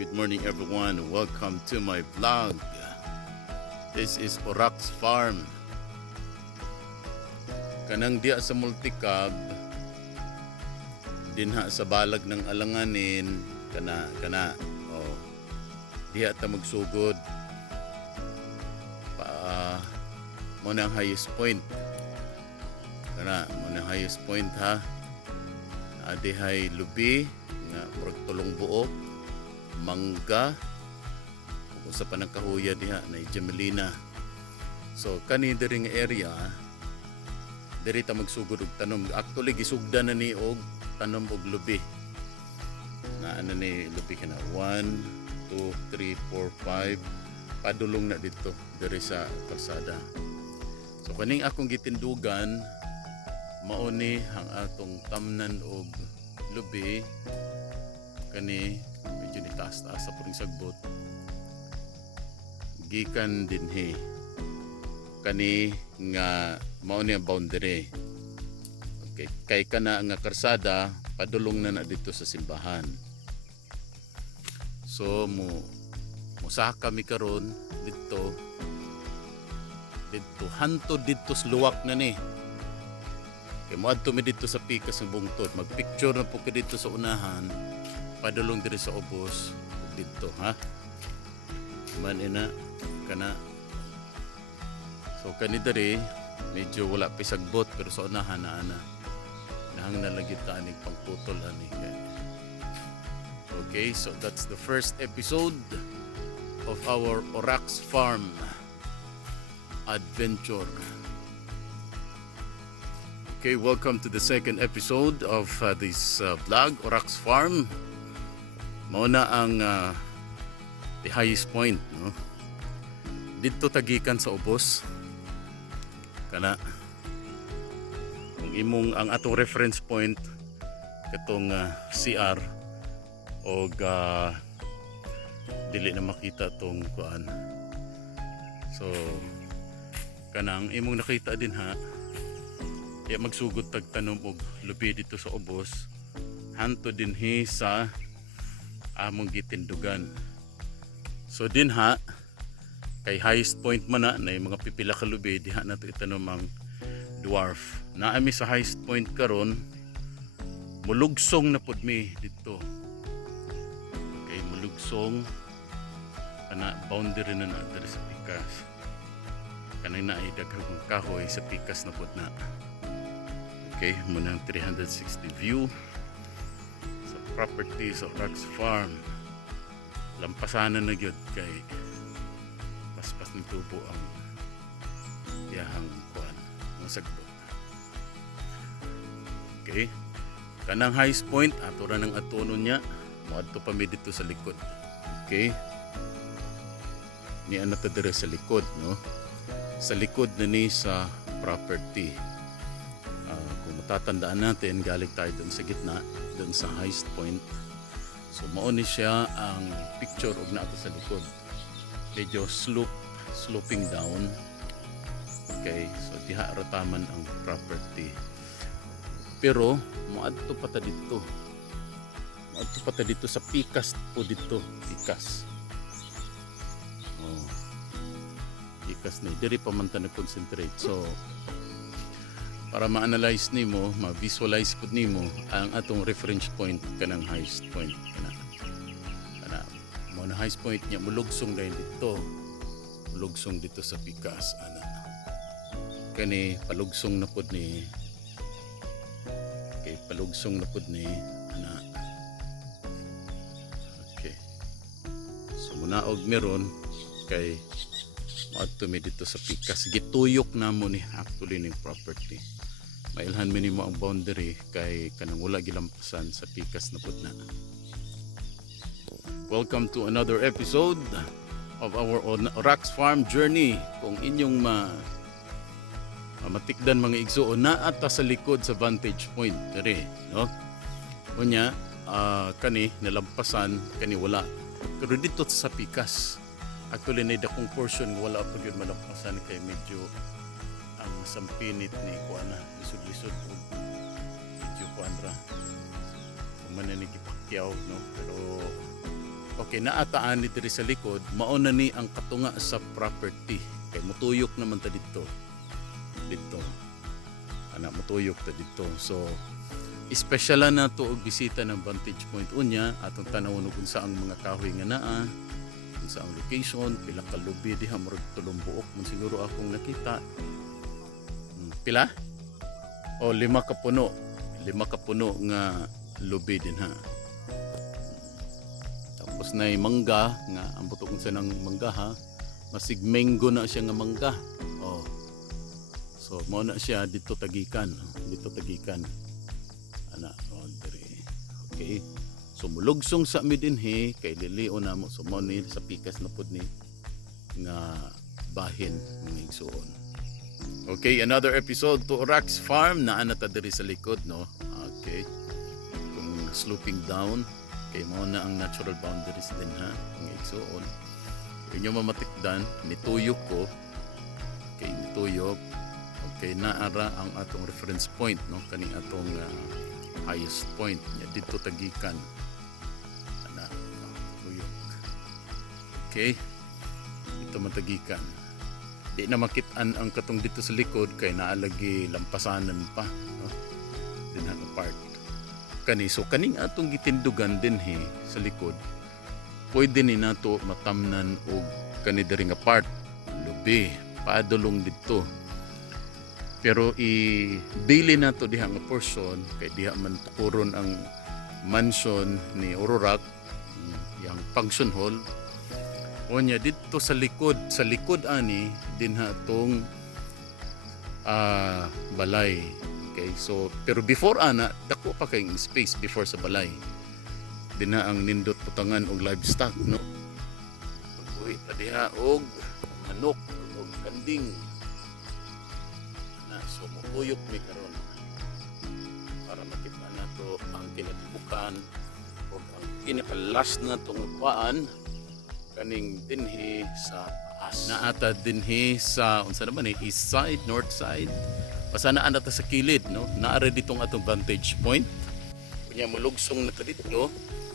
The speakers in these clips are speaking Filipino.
Good morning everyone. Welcome to my vlog. This is Orax Farm. Kanang diya sa multicab dinha sa balag ng alanganin kana diha ta magsugod pa mo na ang highest point mo na highest point ha. Adihay lubi nga murag tulong buok, mangga, kung sa panang kahuya diha na Jamelina. So kani diri nga area diri ta magsugod og tanom. Actually gisugdan na ni og tanom og lubi. Na ano ni lubi kana 1 2 3 4 5 padulong na dito diri sa kalsada. So kaning akong gitindugan mao ni ang atong tamnan og lubi kani medyo ni taas sa puring sagbot gikan dinhi kani nga mao ni ang boundary. Okay, kay kana nga karsada padulong na dito sa simbahan. So musa kami karon dito hantod dito sa luwak na ni. Kaya moadto mi dito sa pikas ng bungtod. Magpicture na po ka dito sa unahan. Padulong diri sa ubos. Dito ha. Manina kana. So kani diri medyo wala pa sagbot pero sa unahan na ana. Nahang nalagit ta aning pangputol ani. Okay, so that's the first episode of our Orax Farm adventure. Okay, welcome to the second episode of this vlog, Orax Farm. Mao na ang the highest point, no? Dito tagikan sa ubos. Kana ang atong reference point katong CR og dili na makita tong kuan. So kanang imong nakita din ha. Kaya magsugod tagtanom og lubi dito sa ubos hanto dinhi sa among gitindugan. So dinha kay highest point man na mga pipila ka lubi diha nato itanom ang dwarf. Naami sa highest point karon mulugsong na pud mi dito. Okay, mulugsong kana boundary na diri sa pikas. Kanay na ay daghang kahoy sa pikas na pud na. Okay, muna ang 360 view sa property sa Orax Farm. Lampasanan na gyud kay paspas ng tubo ang yahang kuan mga sagbot. Okay, kanang highest point ato ra ng atono niya moadto pa mi dito sa likod. Okay, ni ana ta dire sa likod, no? Sa likod na ni sa property. Tatandaan natin galing tayo dun sa gitna, dun sa highest point. So mauni siya ang picture og nato sa likod. Medyo sloping down. Okay, so diha rataman ang property. Pero moadto pa ta dito. Moadto pa ta dito sa pikas po dito, pikas. Oh. Pikas ni diri pa man ta nag-concentrate. So para ma-analyze nimo, ma-visualize pud nimo ang atong reference point kanang highest point kana mo na highest point niya mulugsong dahil dito. Mulugsong dito sa pikas ana. Kani palugsong na pud ni. Okay, palugsong na pud ni ana. Okay. So munaog meron kay moadto mi dito sa pikas. Gituyok na mo ni actually ning property. Mailhan minimo ang boundary kay kanang wala gilampasan sa pikas na pud na. Welcome to another episode of our Orax Farm journey. Kung inyong matikdan mga igsuon na ata sa likod sa vantage point diri, no? Unya kani nalampasan kani wala. Pero dito sa pikas actually na dakong portion wala pa gyud malampasan kay medyo ang sampinit ni kuana lisod-lisod og medyo kuandra man ni gipakyaw, no? Pero kay naataan ni diri sa likod mao na ni ang katunga sa property kay mutuyok naman ta dito mutuyok ta dito. So espesyala na to og bisita ng vantage point unya atong tanawon kung saang mga kahoy nga naa, kung saang location, pila ka lubi diha murag tulong buok man siguro akong nakita. Pila? O 5 ka puno nga lubi din ha. Tapos na mangga nga ang buto kung sa nang mangga ha, masig mango na siya nga mangga. Oh. So mao na siya dito tagikan ana dire. Okay, so mulugsong sa mi dinhi kay lilio na mo, so mao ni sa pikas na pud ni nga bahin mga igsoon. Okay, another episode to Orax Farm na ana ta diri sa likod, no. Okay, kung sloping down kay mao na ang natural boundaries din ha mga igsoon. Inyo mamatikdan nituyok ko kay nituyok. Okay, naara ang atong reference point, no, kani atong highest point nya dito tagikan ana tuyok. Okay, ito matagikan di na makit-an ang katong dito sa likod kay naalagi lampasanan pa, no, din ang part kani. So kaning atong gitindugan din sa likod pwede ni nato matamnan og kani diri nga part lubi padulong dito. Pero i-daily na to diha nga portion kay diha man tukuron ang mansion ni Ororak, yang function hall. Onya dito sa likod ani din ha tong balay. Okay, so pero before ana dako pa kay space before sa balay. Din na ang nindot putangan og livestock, no. Pagbuhi ta diha og manok og kanding. So mutuyok mi karon para makita nato ang kinatibukan o ang pinaka-last na tong kuan kaning dinhi sa taas. Naata dinhi sa unsa naman east side, north side. Basta naa na ta sa kilid, no. Naara ditong atong vantage point. Kunya mulugsong na ta dito.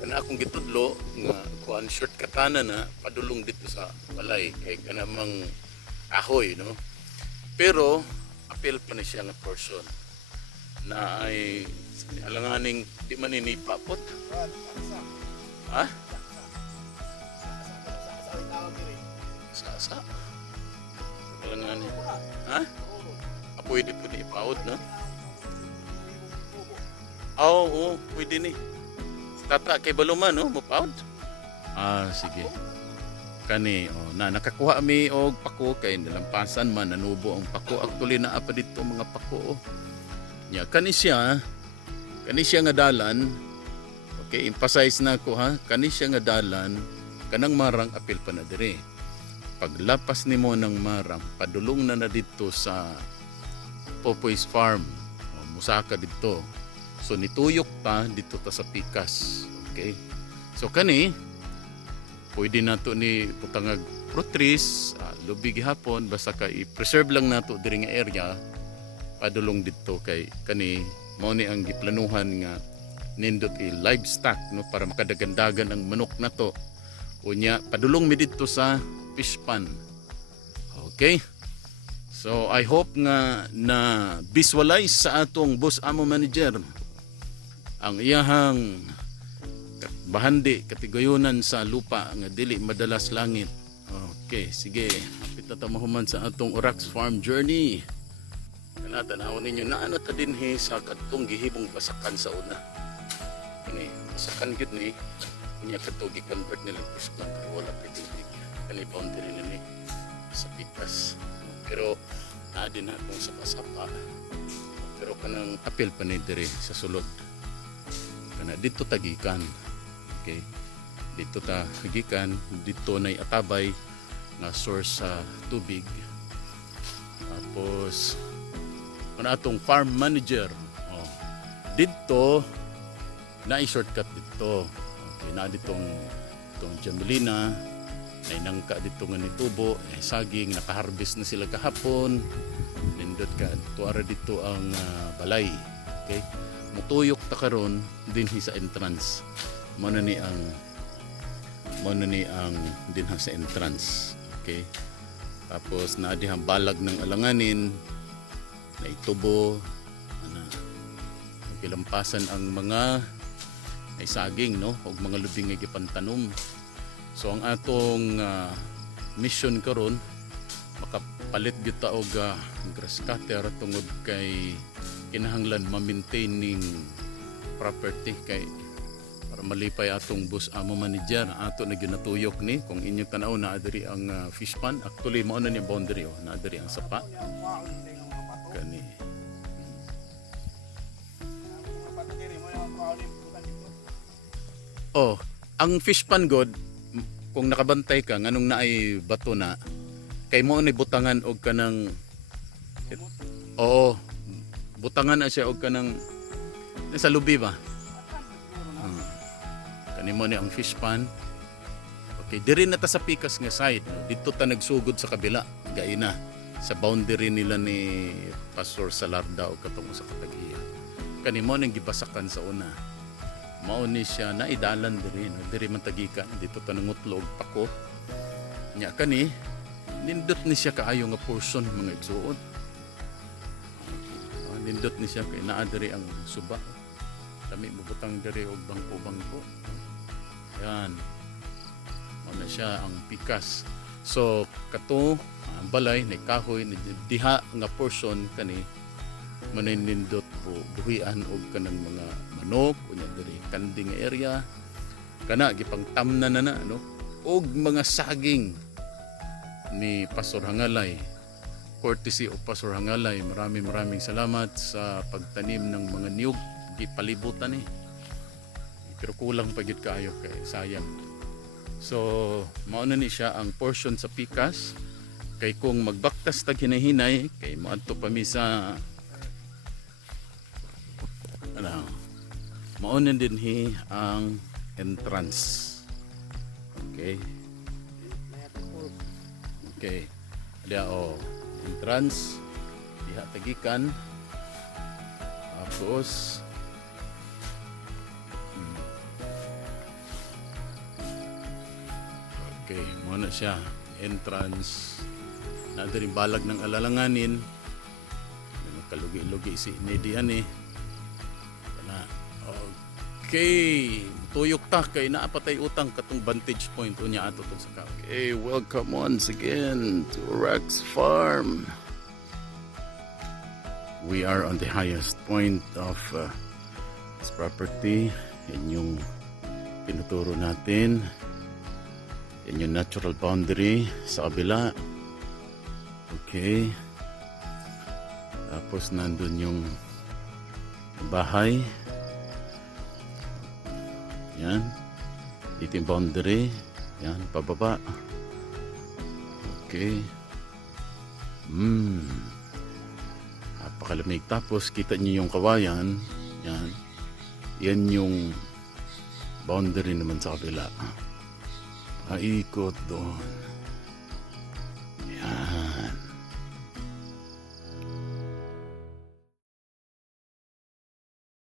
Kana akong gitudlo nga kuan shortcutana na padulong dito sa balay kay kanamang kahoy, no. Pero apil pa ni siya nga person na ay alanganing di man inipapot. Ha? Sasa? Alanganing. Ha? Pwede po ni ipaod, no? Oo, pwede ni. Tata kay baluman, no? Mapaod? Sige. Kani nakakuha mi og pako kay nalampasan man nanubo ang pako. Actually naa pa dito mga pako. Nya kani siya nga dalan. Okay, emphasize na ko ha. Kani siya nga dalan kanang marang apil pa na dire. Paglapas nimo ng marang padulong na dito sa Popoy's Farm. Musaka dito. So nituyok ta dito ta sa pikas. Okay? So kani pwede nato ni putangag fruit trees, lubi gihapon basta ka i-preserve lang nato diri nga area padulong dito kay kani mao ni ang giplanuhan nga nindot livestock, no, para makadagandagan ang manok nato. Unya padulong mi dito sa fish pond. Okay? So I hope nga na visualize sa atong boss amo manager ang iyahang bahandi katigayunan sa lupa nga dili madalas langit. Okay, sige. Hapit na tamahuman sa atong Orax Farm journey. Tanawon ninyo na ano ta dinhi sa kadtong gihimong basakan sa una. Kani basakan gyud ni unya kadto gi-convert nila fish plant pero wala pa tubig. Kani boundary ni sa pitas. Pero naa din atong sapa-sapa. Pero kanang apil pa ni diri sa sulod. Kana dito tagikan. Okay. Dito ta hagikan, dito nay atabay na source sa tubig. Tapos ano atong farm manager. Dito na i-shortcut dito. Okay, na ditong Jamelina, na nangka dito nga nitubo, saging naka-harvest na sila kahapon. Nindot ka tuara dito ang balay. Okay? Mutuyok ta karon dinhi sa entrance. Mao ni ang Mao na ni ang dinha sa entrance. Okay? Tapos naa dihang balag ng alanganin na itubo ana gilampasan ang mga ay saging no ug mga lubing nga gipantanom. So ang atong mission karon makapalit gyud ta og grass cutter tungod kay kinahanglan ma-maintaining property kay para malipay atong bus amo manager ato na ginatuyok ni kung inyong tanaw na adiri ang fish pond actually mao na ni boundary na adiri ang sapa kani. Oh, ang fish pond god kung nakabantay ka nganong naay bato na kay mo ni butangan og kanang oo butangan na siya og kanang sa lubi ba kanimo ni ang fish pond. Okay, diri na ta sa pikas nga side no? Dito ta nagsugod sa kabila gaina sa boundary nila ni Pastor Salarda o katong sa Katagiya. Kanimo ning gibasakan sa una mao ni siya na idalan diri no? Diri man tagikan dito ta nangutlo og pako nya kani nindot ni siya kaayo nga portion mga igsuon. Nindot ni siya kay naa diri ang suba kami mabutang diri og bangko-bangko. Yan mao na siya ang pikas. So kato ang balay ni kahoy ni diha nga portion kani maninindot po buhian og kanang mga manok unya diri kanding area kana gipangtamnan na no og mga saging ni Pastor Hangalay courtesy of Pastor Hangalay. Maraming salamat sa pagtanim ng mga niyog gipalibutan ni pero kulang pa gyud kaayo kay sayang. So mao na ni siya ang portion sa pikas kay kung magbaktas tag hinahinay kay moadto pa mi sa ano mao na dinhi ang entrance. Okay. Okay. Dia entrance diha tagikan. Tapos okay, mo na siya entrance na diri balag ng alalanganin. Magkalugi-lugi si Nedian eh. Okay, tuyok ta kay naapatay utang katong vantage point unya ato tong sa kahoy. Okay, welcome once again to Rex Farm. We are on the highest point of this property. Yan yung tinuturo natin. Yan yung natural boundary sa kabila. Okay. Tapos nandun yung bahay. Yan. Dito yung boundary. Yan, pababa. Okay. Napakalamig. Tapos kita niyo yung kawayan. Yan. Yan yung boundary naman sa kabila. Paikot doon.